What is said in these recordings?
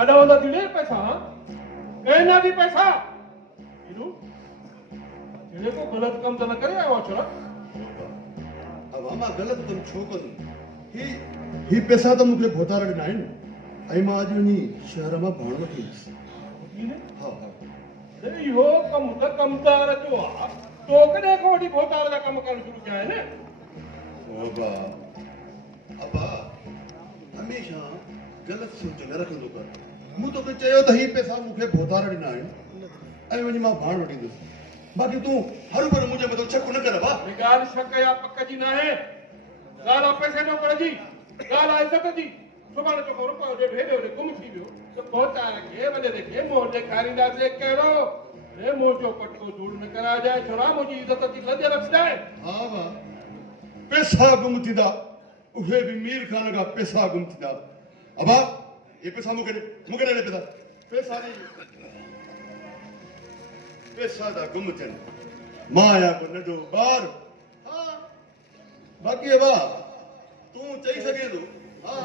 आधा वाला दिले पैसा कहना दी पैसा इनु तेरे को गलत काम तो न करे आयो छोरा अब आमा गलत कम छो कन ही पैसा तो मुके भोतार ॾिना आहिनि ऐं मां अॼु वञी शहर मां भाण वठी ईंदुसि हा अरे इहो कम त कमदार जो आ तो कॾहिं खां वठी भोतार जा कम करणु शुरू कया आहिनि अबा अबा हमेशा गलत सोच न रखंदो कर मूं तोखे चयो त ही पैसा मूंखे भोतार ॾिना आहिनि ऐं वञी मां भाण वठी ईंदुसि बाक़ी तूं हर भर मुंहिंजे मथां शक न कर बा ॻाल्हि शक या पक जी न आहे ॻाल्हि आहे पैसे नौकर जी ॻाल्हि आहे इज़त जी सुभाणे चोको रुपयो ॾेढ हेॾे होॾे गुम थी वियो त पहुचाए खे वॾे खे मोह ॾेखारींदासीं कहिड़ो अरे मुंहुं जो पटको धूड़ न कराइजांइ छोरा मुंहिंजी इज़त जी लज रखजांइ हा बा पैसा गुम थींदा उहे बि मीर खान खां पैसा गुम थींदा अबा ये पैसा मूंखे ॾे पैसा पैसा पैसा दा गुम थियनि मां आहियां को नंढो ॿार हा बाक़ी अबा तूं चई सघे थो हा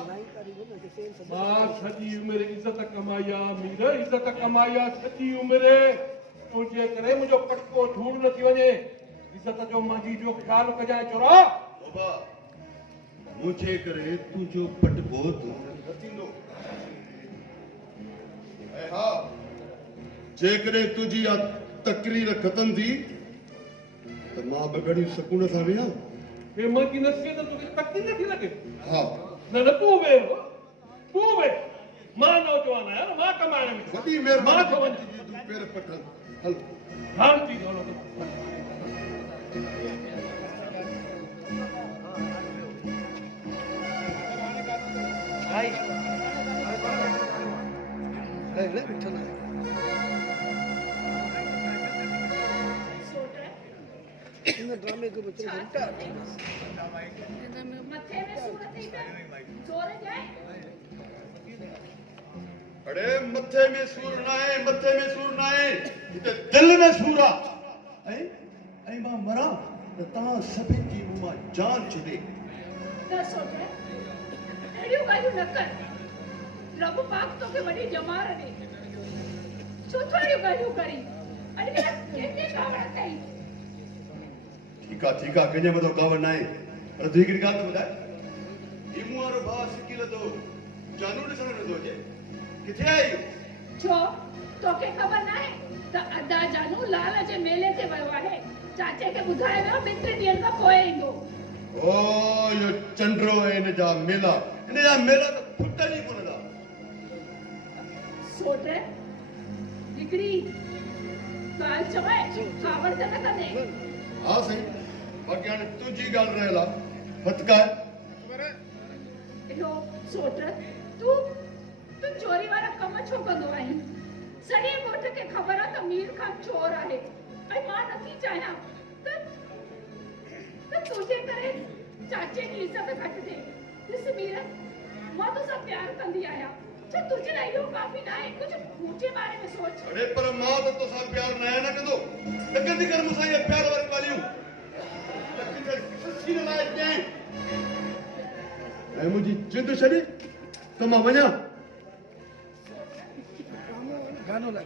मां सॼी उमिरि इज़त कमाई आहे मीर इज़त कमाई आहे सॼी उमिरि तुंहिंजे करे मुंहिंजो पटको धूड़ न थी वञे इज़त जो मुंहिंजी जो ख़्यालु कजांइ छोरा बाबा मुझे करे तुंहिंजो पटको धूड़ न थींदो ऐं हा जेकॾहिं तुंहिंजी इहा तकरीर ख़तम थी त मां ॿ घड़ियूं सुकून सां वेहां हे मां की नसके त तोखे तकलीफ़ नथी लॻे हा न तूं वे मां नौजवान आहियां मां कमाइण में वॾी महिरबानी थो वञ तूं पेर पटल हल हाण थी हलो भाई ले बिठल इन ड्रामे के बच्चे घंटा मथे में सूरत ही पे जोर जाए अरे मथे में सूर ना आहे हिते दिल में सूर आहे ऐं मां मरां त तव्हां सभिनि जी मूं मां जान छॾे न सोचे अहिड़ियूं ॻाल्हियूं न कर रब पाक तोखे वॾी ॼमार ॾे छो थो अहिड़ियूं ॻाल्हियूं करी अॼुकल्ह कंहिंजे कावड़ कई ठीकु आहे कंहिंजे मथां कावड़ न आहे पर तूं हिकिड़ी ॻाल्हि त ॿुधाए ही मूं वारो भाउ सिकी लथो जानू ॾिसण वेंदो अचे किथे आहे इहो छो तोखे ख़बर न आहे त अदा जानू लाल जे मेले ते वियो आहे चाचे खे ॿुधाए वियो ॿिनि टिनि ॾींहंनि खां पोइ ईंदो ओ इहो चंड्रो ऐं हिन जा मेला त फुटनि ई कोन था सोट हिकिड़ी ॻाल्हि चवाए कावड़ त न कंदे हा सही बाक़ी हाणे तुंहिंजी ॻाल्हि रहियल आहे फटकाए इहो सोट तूं चोरी वारा कम छो कंदो आहीं सॼे ॻोठ खे ख़बर आहे त मीर खान चोर आहे ऐं मां नथी चाहियां त तुंहिंजे करे चाचे जी इज़त घटि थिए ॾिस मीर मां तोसां प्यार कंदी आहियां छा तुंहिंजे लाइ इहो काफ़ी न आहे कुझु मुंहिंजे बारे में सोच अरे पर मां त तोसां प्यार न कंदो त कंदी कर मूंसां इहे प्यार वारी ॻाल्हियूं त किथे सची न लाइ ॾियां ऐं मुंहिंजी जिद छॾी त मां वञां गानो ला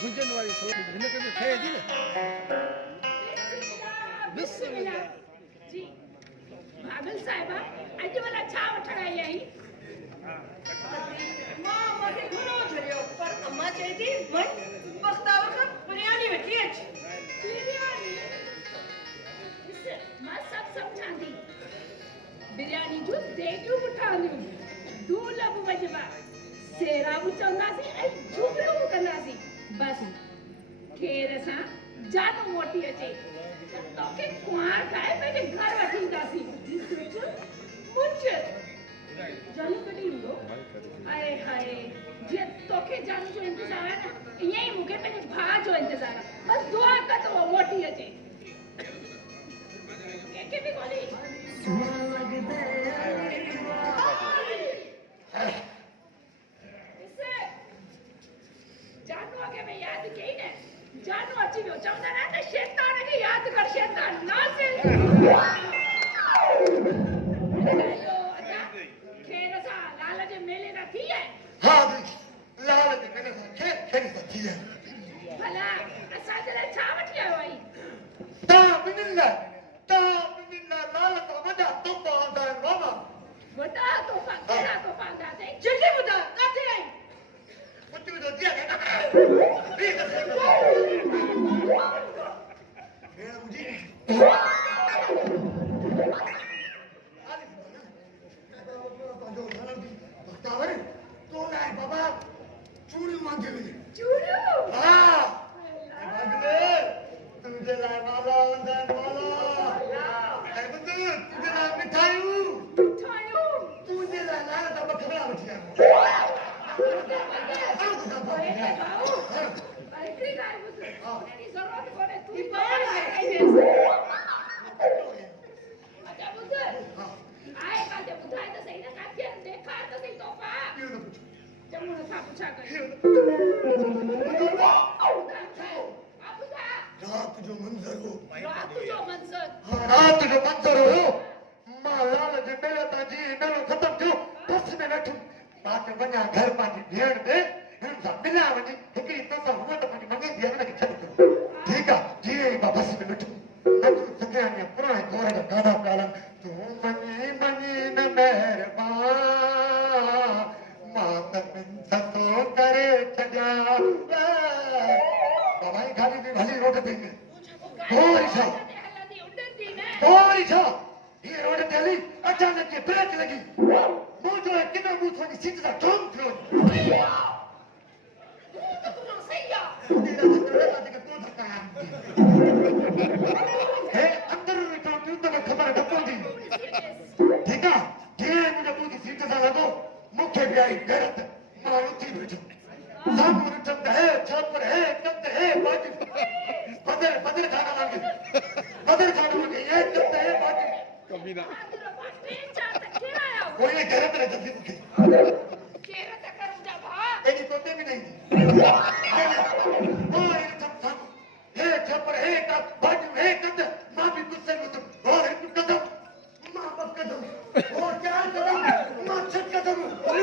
गुंजन वाली सोच हिन खे ठहे थी न बिस्मिल्लाह जी भागल साहिबा अॼु वाला छा वठण आई आहीं मां मूंखे घणो छॾियो पर अम्मा चई थी वञ पछतावे खां बिरयानी वठी अच बिरयानी मां सब समझां थी बिरयानी जूं देगियूं बि ठहंदियूं दूल बि वॼबा सेरा बि चवंदासीं ऐं झुगड़ियूं बि कंदासीं बसि खेर सां जानू मोटी अचे त तोखे कुंवार ठाहे पंहिंजे घर वठी ईंदासीं मुंझ जानू कॾहिं ईंदो हाय हाय जीअं तोखे जानू जो इंतज़ारु आहे न ईअं ई मूंखे पंहिंजे भाउ जो इंतज़ारु आहे बसि दुआ कर त उहो मोटी अचे कंहिंखे बि ॻोल्ही जानू खे मैं याद कई न जान ज़मानो अची वियो चवंदा आहिनि त शैतान खे यादि कर शैतान नासिल खेर सां लाल जे मेले तां थी आहे हाँ जी लाल जी मैंने खेर खेर सच्ची है भला असांजे लाइ छा वठी आयो आई ता बिनिल्ला लाल तो वॾा तोहफ़ा आंदा आहिनि बाबा वॾा तोहफ़ा कहिड़ा तोहफ़ा आंदा अथई जल्दी ॿुधा किथे आई कुझु बि थो थिए भेण मुंहिंजी तो लाइ बाबा चूड़ियूं मांगे वञे चूड़ियूं हा भागले तुंहिंजे लाइ वाला आंदा आहिनि वाला ऐं ॿुध तुंहिंजे लाइ मिठायूं मिठायूं तुंहिंजे लाइ लाल जा बखरा वठी आयो हिकिड़ी ॻाल्हि ॿुध एॾी ज़रूरत कोन्हे तूं ई पाण आहे। अच्छा ॿुध आहे काथे ॿुधाए त सही न काथे आहिनि ॾेखार त सही तोहफ़ा चङो नथा पुछा कयो रात जो मंज़र हो रात जो मंज़र रात जो मंज़र हो मां लाल जे मेले तां जी मेलो ख़तम थियो बस में वेठुमि पाके वञा घर पंहिंजी भेण ॾे हिन सां मिलिया वञी हिकिड़ी तोसां हुअ त पंहिंजी मङी थी हुनखे छॾे ॾियो ठीकु आहे जीअं ई मां बस में वेठुमि सॻियाणीअ पुराणे दौर जा गाना पिया हलनि तूं मञी मञी न महिरबान मां त मिंथ थो करे छॾियां बाबा जी गाॾी बि हली रोड ते थोरी छा हलंदी उॾंदी न थोरी छा हीअ रोड ते हली अचानक ये ब्रेक लॻी मुंहिंजो किनो मूं थोरी सीट सां ड्रम थियो हे अंदर वेठो तूं त ख़बर न पवंदी ठीकु आहे जीअं मुंहिंजो मुंहिंजी सीट सां लॻो मूंखे बि आई गैरत मां उथी बीठुमि साम्हूं ॾिठुमि त हे छोकिर हे कंद हे बाजू बदर खाना मांगे ये कंद हे बाजू कोई गैरत न जल्दी मूंखे एॾी तोते बि नहीं हे छोकिर हे बाजू हे कंद मां बि गुस्से में तुम और हिकु कदम मां ॿ कदम और चारि कदम मां 6 कदम और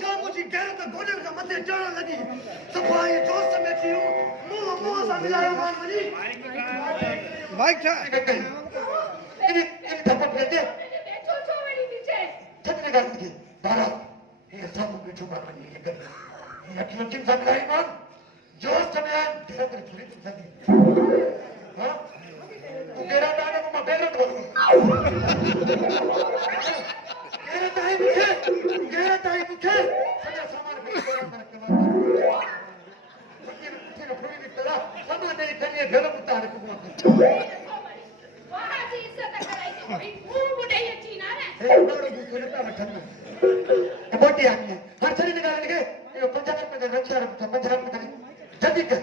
शाम मुंहिंजी गैरत गोॾे खां मथे चढ़ण लॻी सफ़ाई दोस्त में थी मुंहुं सां मिलायो मान वञी माइक छा इन धप पिए छो छो वरी पीछे छॾने ॻाल्हि थी बारा हीअ सभु बीठो मां वञी हीअ करे हीअ अखियूं चिन सां मिलाई मान जोश में आहिनि गैरत थोरी थी सघे हा तूं गैरत आहे न मां बेरत वञो गैरत आई मूंखे सॼा सामान में सामान ॾेई खणी घर उतार वाह जी इज्जत कराई कोई मुंह बुॾई अची ना रे मोटी आदमी है हर छड़ी निकाल के ये 50 रुपए का रक्षा रखता 50 रुपए का जल्दी कर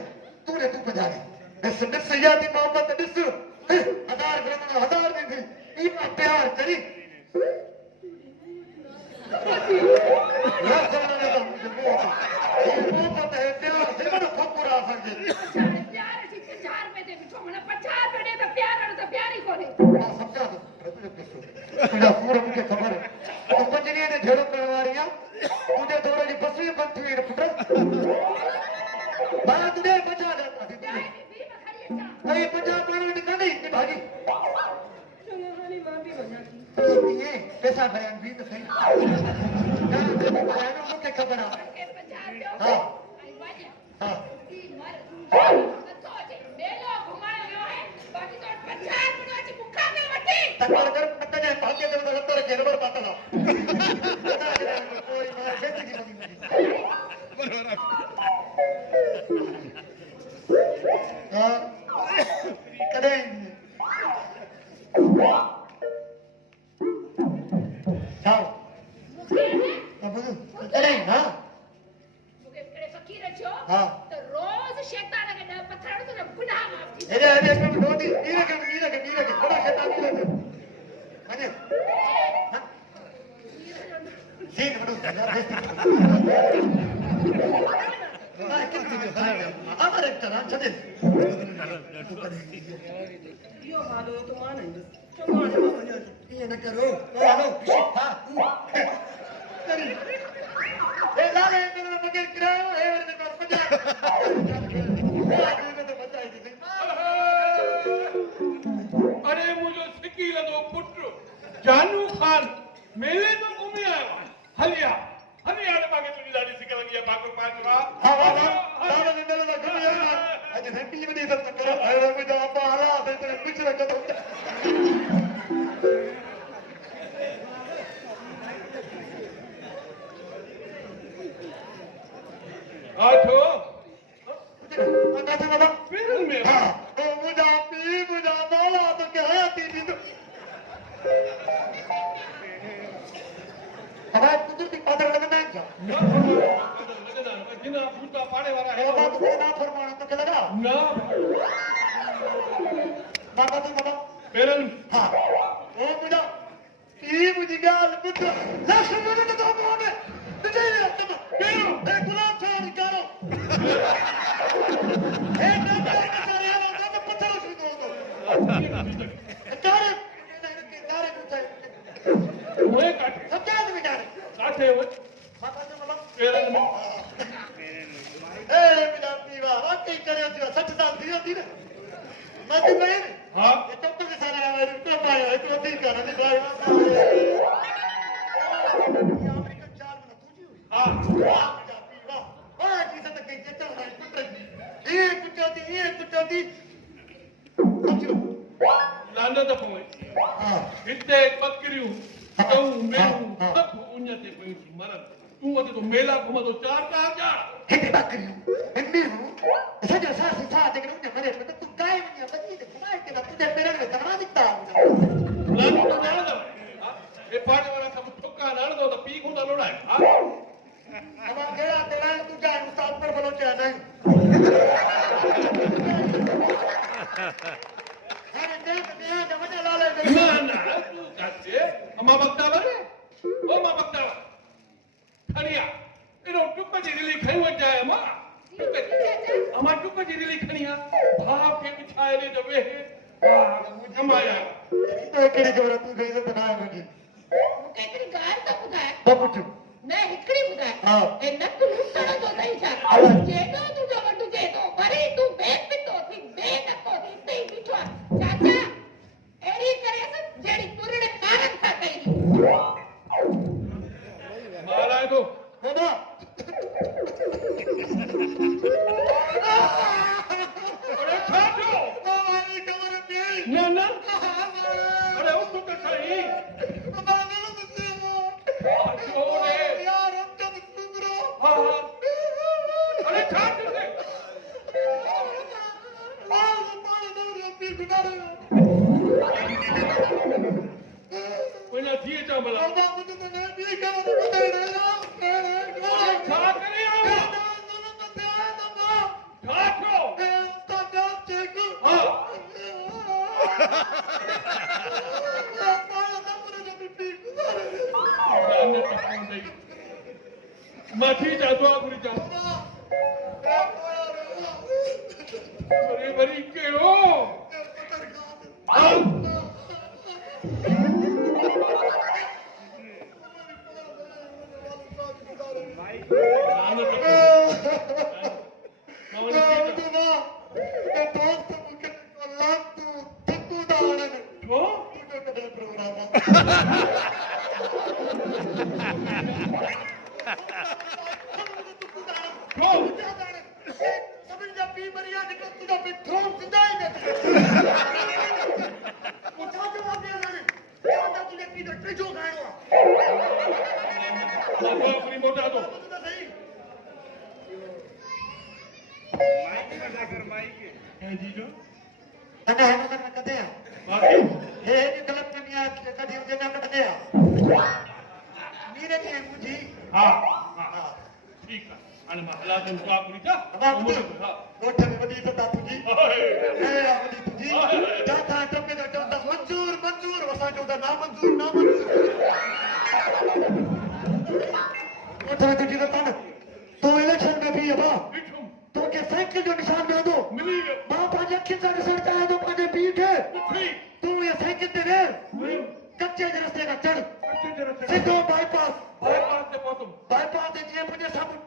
तूने तू बजा दे बस यादी मोहब्बत दिस 1000 ग्राम 1000 में भी इतना प्यार करी मोहब्बत है प्यार से बड़ा फकुरा समझे प्यार ठीक 4 रुपए दे बिठो मने 50 रुपए दे तो प्यार ही कोने समझा दो तुझा पूरा मुझे खबर है तो पंजनी ने झड़प करने वाली है तुझे थोड़ा जी बस में बंद हुई पुत्र बाहर तुझे बचा ले अरे पंजाब पानी में निकाल नहीं भागी ये पैसा बयान भी तो सही बयानों मुझे खबर है हाँ हाँ तकड़ कर पत्ता जाए भाग्य देव का लगता है जनवर पाता ना कोई मार बेच की नहीं हाँ करें जाओ अब करें हाँ मुझे करे फकीर छो हाँ तो रोज शैतान के डर पत्थर तो गुनाह माफ थी अरे रोटी नीरे के बड़ा शैतान नीरे के अरे सीट बड़ो ना किन अमर एक तरह छदे यो हालो तो माने चंगा ने माने ये न करो हालो हा करी ए लाले मेरे मगर कराओ ए मेरे पास बजा अरे मुझे सिकी लॻो पुट जानू खान मेले में घुमी आयो आहे। हलिया हलिया हाणे मूंखे तुंहिंजी ॾाढी सिक लॻी आहे बाकुर पांचवा हा हा लाले मेरे में घुमी आयो अॼु घंटी में ॾेई सत करो अरे मुंहिंजा अब्बा हला ते कुझु न करो आठो काथे बाबा फिल्म में हां ओ मुझा पी मुझा मौला तो क्या है तीन तो हमारे कुदरती कदर लगना है क्या जिना बूटा पाड़े वाला है बाबा तो ना फरमाना तो क्या लगा ना बाबा तो बाबा पेरन हाँ ओ मुझा पी मुझी गाल पुत्र लास्ट में तो तो बोले तुझे नहीं आता पेरो ए गुलाब था निकालो ए ना सारे यार तो पत्थर उसी दो तारे तारे पूछे ओए काटे सब क्या तुम्हें जाने काटे वो बाबा तो बाबा पेरन में ए मेरा पीवा वाकई करे तो 60 साल दियो थी ना मैं तो नहीं हां ये तो के सारे आवे तो पाए है तो ठीक है ना भाई अमेरिकन चाल में तुझी हुई हां वाह मेरा पीवा वाह की से तक चेता है पुत्र ये कुटोती समझो लांदा तो पोए हां हिते बकरियूं तऊ मेहू सब उन्नते पई मरन तू वते तो मेला घुमा तो चार का जा हिते बकरियूं इनमें हूं सजा सासी सा देख रहे हो मरे तो तू काय नहीं बच्ची ने कुमार के ना तुझे पेरन में तमरा दिखता लांदा तो जान दो ए पाड़े वाला सब ठोका नाड़ दो तो पी खुदा लोड़ाए हां अब गया तेरा तू जा उस्ताद पर बोलो क्या नहीं अरे देख दिया जमने लाले ना ना तू काचे अम्मा बक्तावा रे ओ मां बक्तावा खनिया एनो टुक जी रिली खई वजाए अम्मा अम्मा टुक जी रिली खनिया भाव के बिछाए ने जबे वाह मुझे माया तो केड़ी खबर तू गई तो बना रही मूंखे हिकिड़ी ॻाल्हि त ॿुधाए बाबूच न हिकिड़ी ॿुधाए हा हे नक लुटण जो अथई छा जेॾो तुंहिंजो वॾो जेॾो वरी तूं बेपितो थी बेनको थी हिते ई बीठो आहे चाचा अहिड़ी करेसि जहिड़ी तुरड़े ॿारनि सां कई मारा तो बाबा अरे छाटो वाली खबर नहीं ना ना अरे उस तो सही बाबा ने तो वो छोड़े यार हम तो सुगरो हां अरे छाटो से कोई दिए जा भला बाबा मुझे तो नहीं भी खबर बता रहे हो छा करे आओ छाटो हां माथी जा दुआ करी जा बड़ी बड़ी केड़ो हां मोटा दो जी जो बाकी हां हां ठीक है आणि मला तुम दुआ करी जा हां तो इलेक्शन में भी अब बिठूं तो अखियुनि सां ॾिसण चाहियां थो पंहिंजे पीउ खे किथे तूं इहे साइकिल ते वेह वयूं कचे जे रस्ते खां चढ़ अच्छे तरह से सिधो बाईपास बाईपास से पहुतुम बाईपास ते जीअं पुॼे साम्हूं